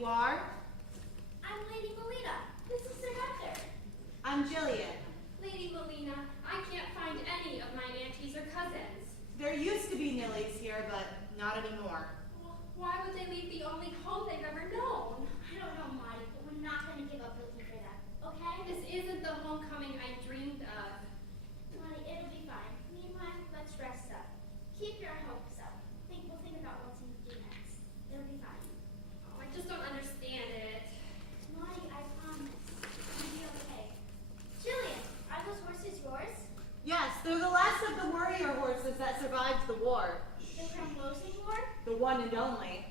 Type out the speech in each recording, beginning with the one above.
you are? I'm Lady Melina. This is Sir Hector. I'm Jillian. Lady Melina, I can't find any of my aunties or cousins. There used to be Nillies here, but not anymore. Well, why would they leave the only home they've ever known? I don't know, Marty, but we're not going to give up looking for them, okay? This isn't the homecoming I dreamed of. Marty, it'll be fine. Meanwhile, let's rest up. Keep your hopes up. We'll think about what to do next. It'll be fine. Oh, I just don't understand it. Marty, I promise. It'll be okay. Jillian, are those horses yours? Yes, they're the last of the warrior horses that survived the war. They're from Losing War? The one and only.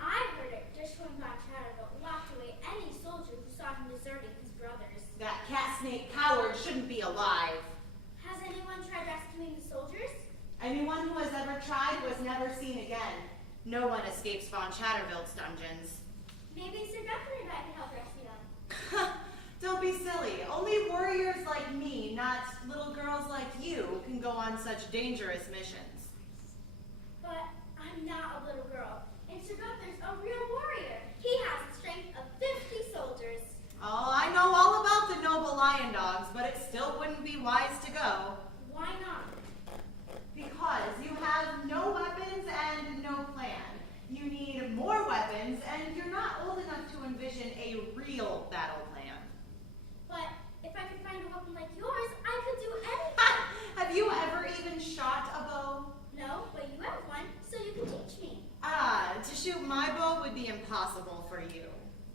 I heard it just when Von Chatterville locked away any soldier who saw him deserting his brothers. That cat-snake coward shouldn't be alive. Has anyone tried rescuing the soldiers? Anyone who has ever tried was never seen again. No one escapes Von Chatterville's dungeons. Maybe Sir Guthrie and I can help rescue them. Don't be silly. Only warriors like me, not little girls like you, can go on such dangerous missions. But I'm not a little girl, and Sir Guthrie's a real warrior. He has the strength of 50 soldiers. Oh, I know all about the noble lion dogs, but it still wouldn't be wise to go. Why not? Because you have no weapons and no plan. You need more weapons, and you're not old enough to envision a real battle plan. But if I could find a weapon like yours, I could do anything. Have you ever even shot a bow? No, but you have one, so you can teach me. Ah, to shoot my bow would be impossible for you.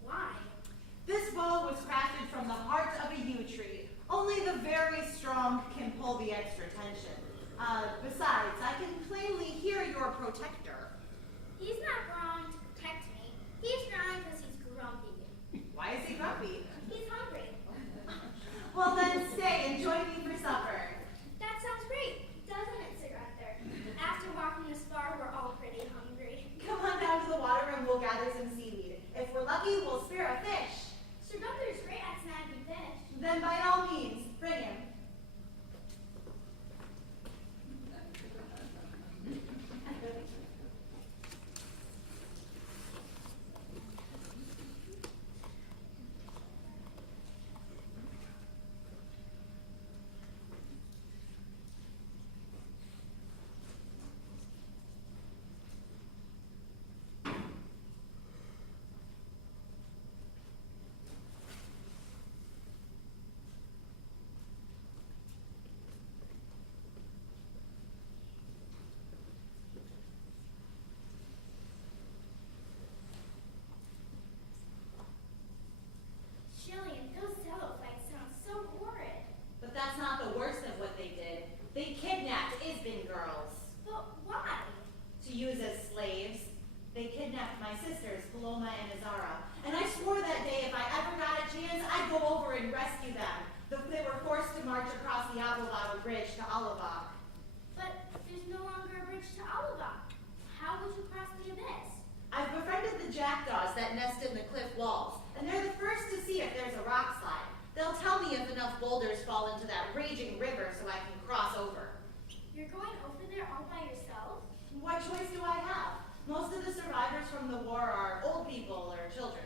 Why? This bow was crafted from the heart of a yew tree. Only the very strong can pull the extra tension. Besides, I can plainly hear your protector. He's not growing to protect me. He's growing because he's grumpy. Why is he grumpy? He's hungry. Well then, stay and join me for supper. That sounds great, doesn't it, Sir Gunther? After walking this far, we're all pretty hungry. Come on down to the water and we'll gather some seaweed. If we're lucky, we'll spear a fish. Sir Gunther's great at snagging fish. Then by all means, bring him. Jillian, those Zello fights sound so horrid. But that's not the worst of what they did. They kidnapped Isbin girls But why? to use as slaves. They kidnapped my sisters, Paloma and Azara. And I swore that day if I ever got a chance, I'd go over and rescue them. They were forced to march across the Abelbado Bridge to Alavak. But there's no longer a bridge to Oliva. How would you cross the abyss? I've befriended the jackdaws that nest in the cliff walls, and they're the first to see if there's a rock slide. They'll tell me if enough boulders fall into that raging river so I can cross over. You're going over there all by yourself? What choice do I have? Most of the survivors from the war are old people or children.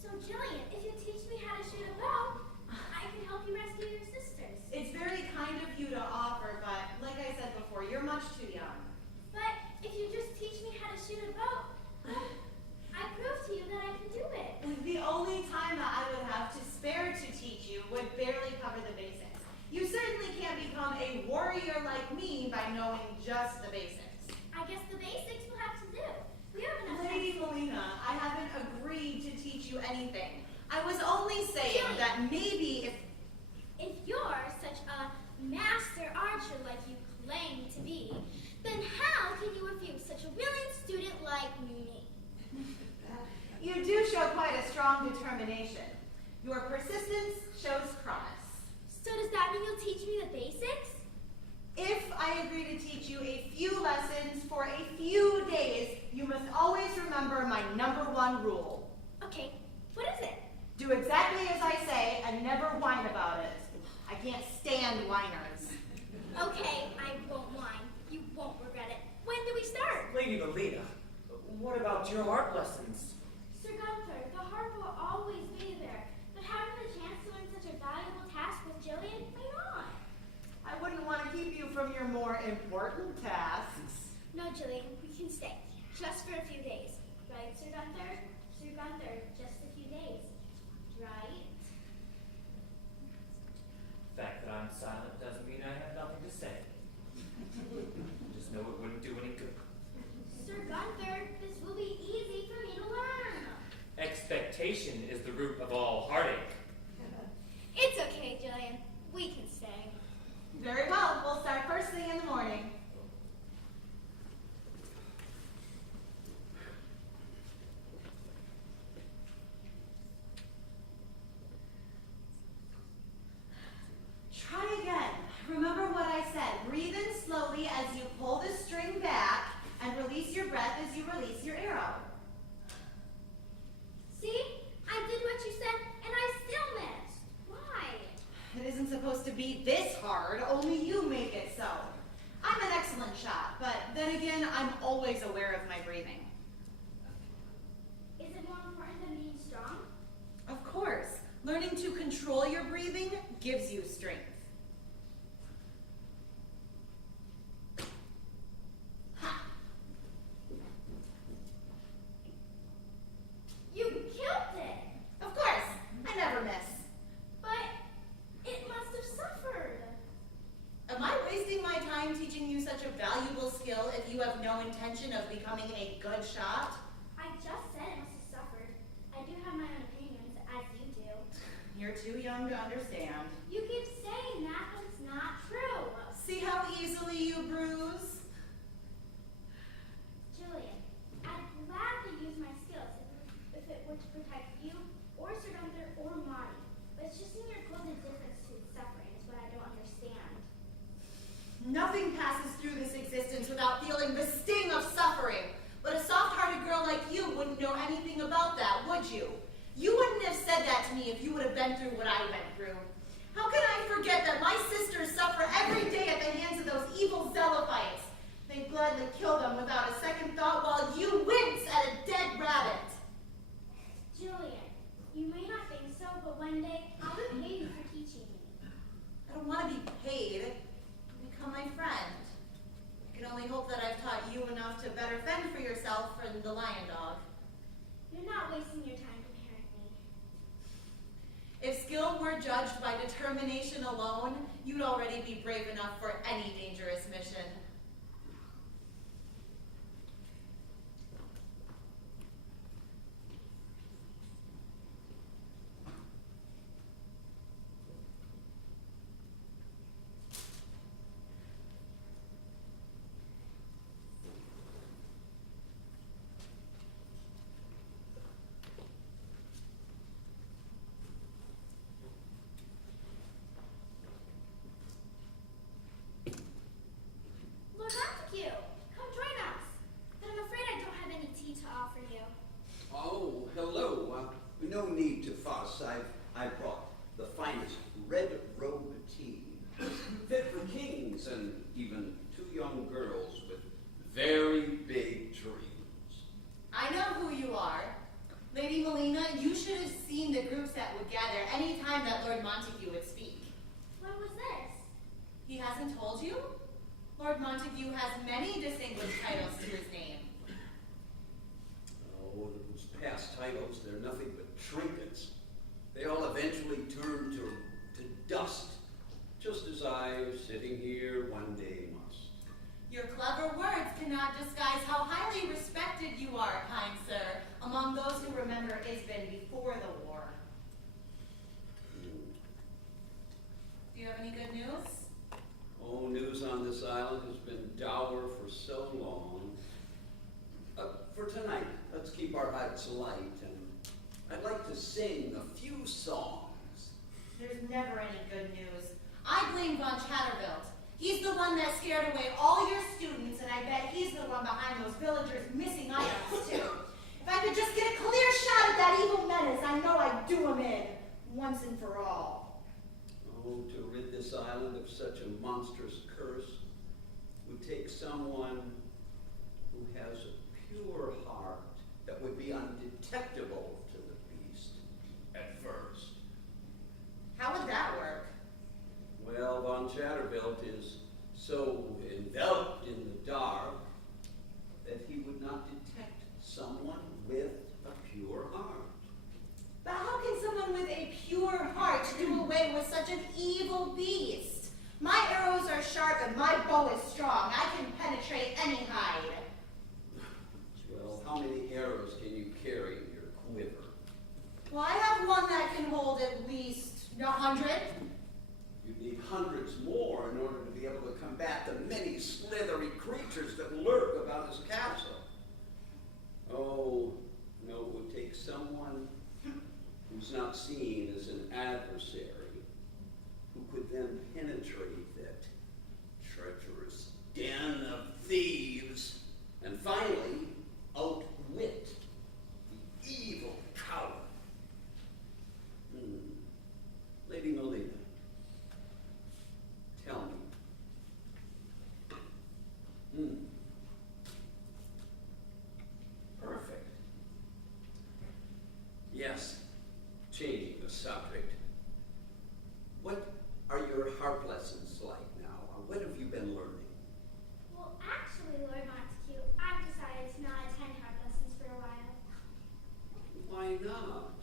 So, Jillian, if you teach me how to shoot a bow, I can help you rescue your sisters. It's very kind of you to offer, but like I said before, you're much too young. But if you just teach me how to shoot a bow, I prove to you that I can do it. The only time that I would have to spare to teach you would barely cover the basics. You certainly can't become a warrior like me by knowing just the basics. I guess the basics we'll have to do. We have enough time. Lady Melina, I haven't agreed to teach you anything. I was only saying Jillian. that maybe If you're such a master archer like you claim to be, then how can you refuse such a willing student like me? you do show quite a strong determination. Your persistence shows promise. So does that mean you'll teach me the basics? If I agree to teach you a few lessons for a few days, you must always remember my #1 rule. Okay, what is it? Do exactly as I say and never whine about it. I can't stand whiners. Okay, I won't whine. You won't regret it. When do we start? Lady Melina, what about your art lessons? Sir Gunther, the harp will always be there, but having the chance to learn such a valuable task with Jillian may not. I wouldn't want to keep you from your more important tasks. No, Jillian, we can stay, just for a few days. Right, Sir Gunther? Sir Gunther, just a few days. Right? The fact that I'm silent doesn't mean I have nothing to say. Just know it wouldn't do any good. Sir Gunther, this will be easy for me to learn. Expectation is the root of all heartache. It's okay, Jillian. We can stay. Very well. We'll start first thing in the morning. Try again. Remember what I said. Breathe in slowly as you pull the string back and release your breath as you release your arrow. See? I did what you said, and I still missed. Why? It isn't supposed to be this hard. Only you make it so. I'm an excellent shot, but then again, I'm always aware of my breathing. Is it more important than being strong? Of course. Learning to control your breathing gives you strength. Ha! You killed it! Of course. I never miss. But it must have suffered. Am I wasting my time teaching you such a valuable skill if you have no intention of becoming a good shot? I just said it must have suffered. I do have my own opinions, as you do. You're too young to understand. You keep saying that, but it's not true. See how easily you bruise? Jillian, I'd gladly use my skills if it were to protect you, or Sir Gunther, or Monty. But it's just in your close indifference to its suffering is what I don't understand. Nothing passes through this existence without feeling the sting of suffering. But a soft-hearted girl like you wouldn't know anything about that, would you? You wouldn't have said that to me if you would have been through what I went through. How can I forget that my sisters suffer every day at the hands of those evil Zelophites? They gladly kill them without a second thought while you wince at a dead rabbit. Jillian, you may not think so, but one day I'll be paying you for teaching me. I don't want to be paid. Become my friend. I can only hope that I've taught you enough to better fend for yourself from the lion dog. You're not wasting your time comparing me. If skill were judged by determination alone, you'd already be brave enough for any dangerous mission. Lord Montague, come join us. But I'm afraid I don't have any tea to offer you. Oh, hello. No need to fuss. I brought the finest red robe tea, fit for kings and even 2 young girls with very big dreams. I know who you are. Lady Melina, you should have seen the groups that would gather any time that Lord Montague would speak. What was this? He hasn't told you? Lord Montague has many distinguished titles to his name. Oh, those past titles, they're nothing but trinkets. They all eventually turn to dust, just as I, sitting here, one day must. Your clever words cannot disguise how highly respected you are, kind sir, among those who remember Isbin before the war. Do you have any good news? Oh, news on this island has been dour for so long. For tonight, let's keep our hearts light, and I'd like to sing a few songs. There's never any good news. I blame Von Chatterbilt. He's the one that scared away all your students, and I bet he's the one behind those villagers' missing items, too. If I could just get a clear shot at that evil menace, I know I'd do him in, once and for all. Oh, to rid this island of such a monstrous curse would take someone who has a pure heart that would be undetectable someone who's not seen as an adversary, who could then penetrate that treacherous den of thieves, and finally outwit the evil coward. Lady Melina, tell me. Perfect. Yes, changing the subject. What are your harp lessons like now? What have you been learning? Well, actually, Lord Montesquieu, I've decided to not attend harp lessons for a while. Why not?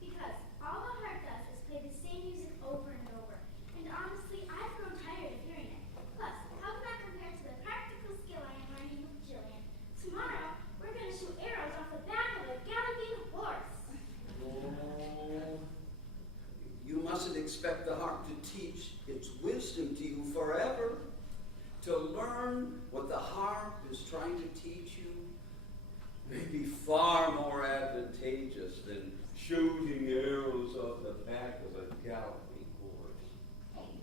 Because all the harp does is play the same music over and over. And honestly, I've grown tired of hearing it. Plus, how can that compare to the practical skill I am learning with Jillian? Tomorrow, we're going to shoot arrows off the back of a galloping horse. Oh, you mustn't expect the harp to teach its wisdom to you forever. To learn what the harp is trying to teach you may be far more advantageous than shooting arrows off the back of a galloping horse. Hey,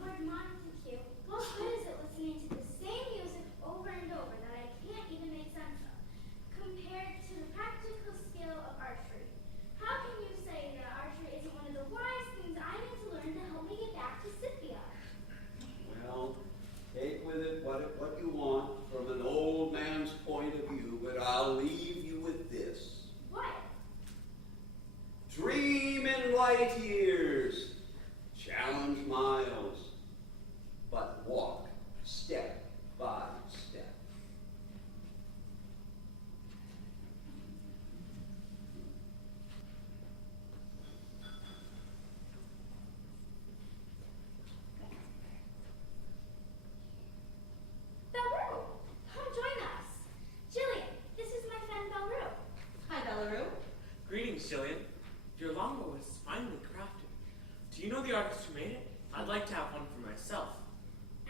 Lord Montesquieu, what good is it listening to the same music over and over that I can't even make sense of, compared to the practical skill of archery? How can you say that archery isn't one of the wise things I need to learn to help me get back to Scythia? Well, take with it what you want from an old man's point of view, but I'll leave you with this. What? Dream in light years, challenge miles, but walk step by step. Belleru, come join us. Jillian, this is my friend Belleru. Hi, Belleru. Greetings, Jillian. Your longbow is finely crafted. Do you know the artist who made it? I'd like to have one for myself.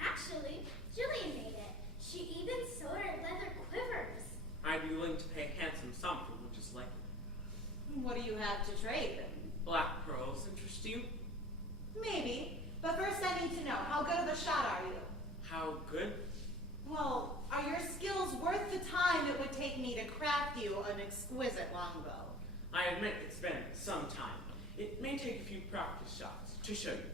Actually, Jillian made it. She even sewed our leather quivers. I'd be willing to pay a handsome sum for one just like it. What do you have to trade? Black pearls interest you? Maybe, but first I need to know, how good of a shot are you? How good? Well, are your skills worth the time it would take me to craft you an exquisite longbow? I admit it's been some time. It may take a few practice shots to show you.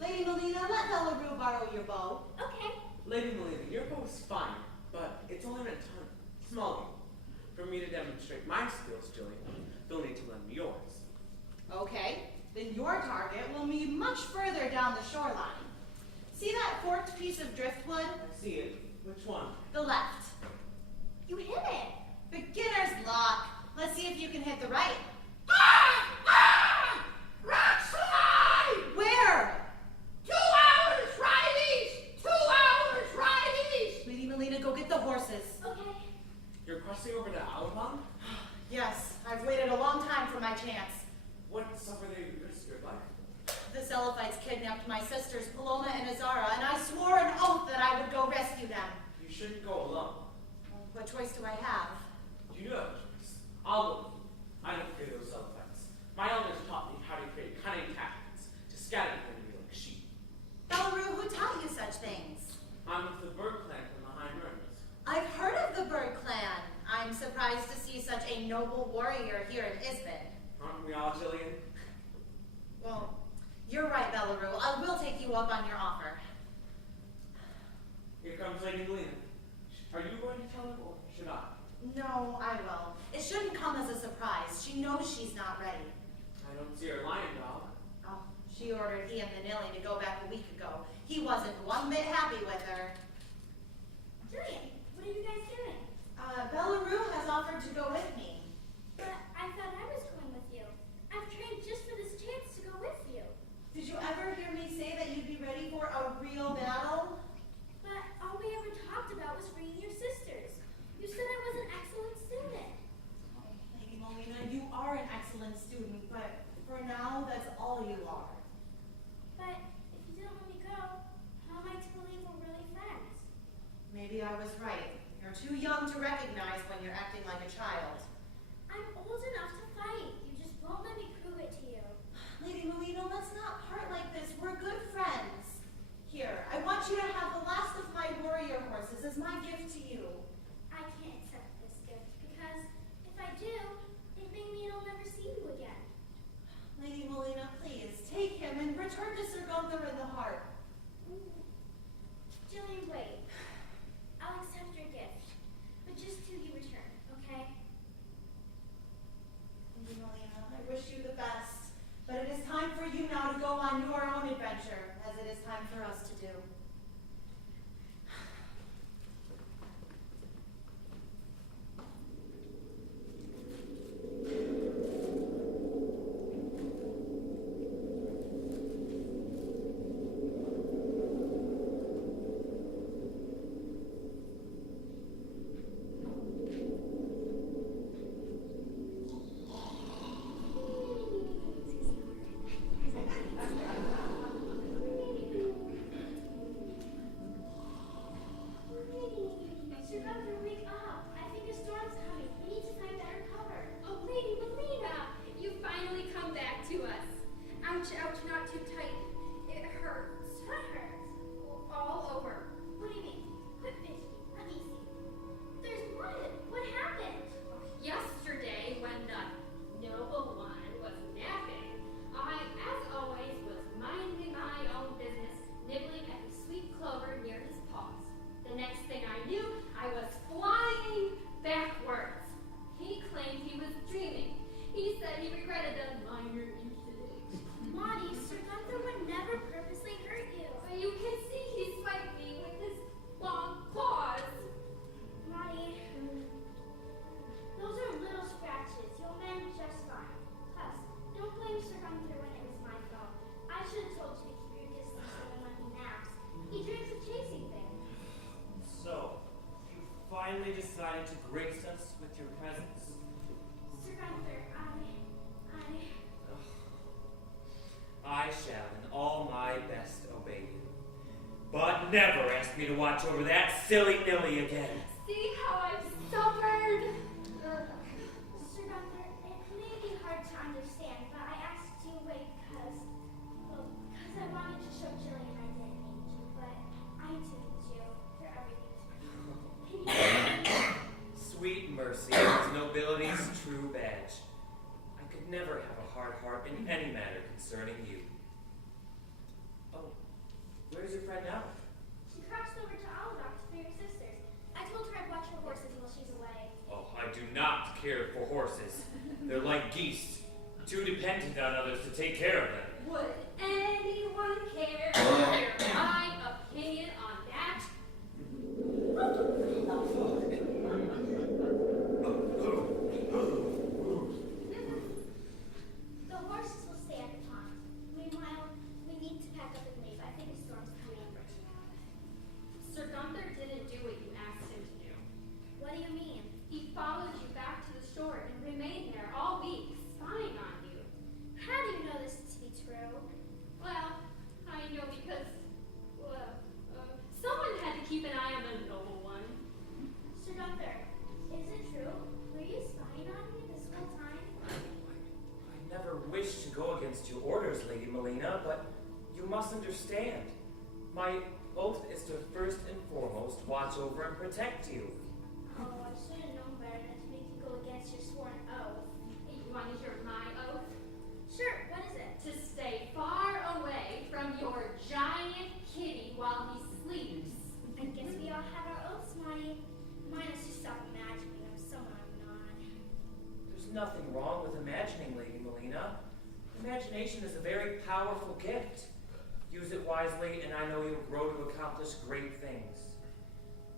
Lady Melina, let Belleru borrow your bow. Okay. Lady Melina, your bow is fine, but it's only meant to small game. For me to demonstrate my skills, Jillian, you'll need to lend me yours. Okay, then your target will be much further down the shoreline. See that forked piece of driftwood? I see it. Which one? The left. You hit it. Beginner's luck. Let's see if you can hit the right. Rock slide! Where? 2 hours right east! 2 hours right east! Lady Melina, go get the horses. Okay. You're crossing over to Alabama? Yes, I've waited a long time for my chance. What suffer they risk your life? The Celophites kidnapped my sisters, Paloma and Azara, and I swore an oath that I would go rescue them. You shouldn't go alone. What choice do I have? You do have a choice. I'll go with you. I don't fear those elephants. My elders taught me how to create cunning tactics to scatter the enemy like sheep. Belleru, who taught you such things? I'm with the Bird clan from the High Mountains. I've heard of the Bird clan. I'm surprised to see such a noble warrior here in Isbin. Aren't we all, Jillian? Well, you're right, Belleru. I will take you up on your offer. Here comes Lady Melina. Are you going to tell her, or should I? No, I will. It shouldn't come as a surprise. She knows she's not ready. I don't see her lion dog. Oh, she ordered he and Vanilli to go back a week ago. He wasn't one bit happy with her. Jillian, what are you guys doing? Belleru has offered to go with me. But I thought I was going with you. I've trained just for this chance to go with you. Did you ever hear me say that you'd be ready for a real battle? But all we ever talked about was freeing your sisters. You said I was an excellent student. Oh, Lady Melina, you are an excellent student, but for now, that's all you are. But if you didn't let me go, how am I to believe we're really friends? Maybe I was right. You're too young to recognize when you're acting like a child. time for us to do. Sir Gunther, wake up. I think a storm's coming. We need to find better cover. Oh, Lady Melina, you finally come back to us. Ouch, ouch, not too tight. It hurts. What hurts? All over. What do you mean? Quit bitching. Let me see. There's blood. What happened? Yesterday, when the noble one was napping, I, as always, was minding my own business, nibbling at the sweet clover near his paws. The next thing I knew, I was flying backwards. He claimed he was dreaming. He said he regretted a minor incident. Monty, Sir Gunther would never purposely hurt you. But you can see he swiped me with his long claws. Monty, those are little scratches. You'll manage just fine. Plus, don't blame Sir Gunther when it was my fault. I should have told you to keep your distance from him when he naps. He dreams of chasing things. So, you finally decided to grace us with your presence. Sir Gunther, I shall, in all my best, obey you. But never ask me to watch over that silly Nilly again. See how I've suffered? Sir Gunther, it may be hard to understand, but I asked you away because I wanted to show Jillian I didn't need you, but I do need you for everything to be. Can you Sweet mercy is nobility's true badge. I could never have a hard heart in any matter concerning you. Oh, where's your friend now? She crossed over to Alabok for your sisters. I told her I'd watch her horses while she's away. Oh, I do not care for horses. They're like geese, too dependent on others to take care of them. Would anyone care to hear my opinion on that? The horses will stay at the pond. Meanwhile, we need to pack up and leave. I think a storm's coming. Sir Gunther didn't do what you asked him to do. What do you mean? He followed you back to the store and remained there all week, spying on you. How do you know this to be true? Well, I know because, someone had to keep an eye on the noble one. Sir Gunther, is it true? Were you spying on me this whole time? I never wished to go against your orders, Lady Melina, but you must understand. My oath is to first and foremost watch over and protect you. Oh, I should have known better than to make you go against your sworn oath. You want to hear my oath? Sure, what is it? To stay far away from your giant kitty while he sleeps. I guess we all have our oaths, Monty. Mine is to stop imagining I'm someone I'm not. There's nothing wrong with imagining, Lady Melina. Imagination is a very powerful gift. Use it wisely, and I know you'll grow to accomplish great things.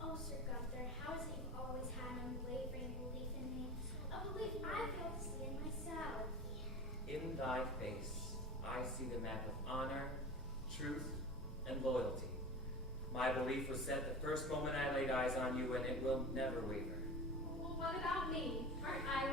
Oh, Sir Gunther, how is it you've always had an unwavering belief in me? A belief I failed to see in myself. In thy face, I see the map of honor, truth, and loyalty. My belief was set the first moment I laid eyes on you, and it will never waver. Well, what about me? Aren't I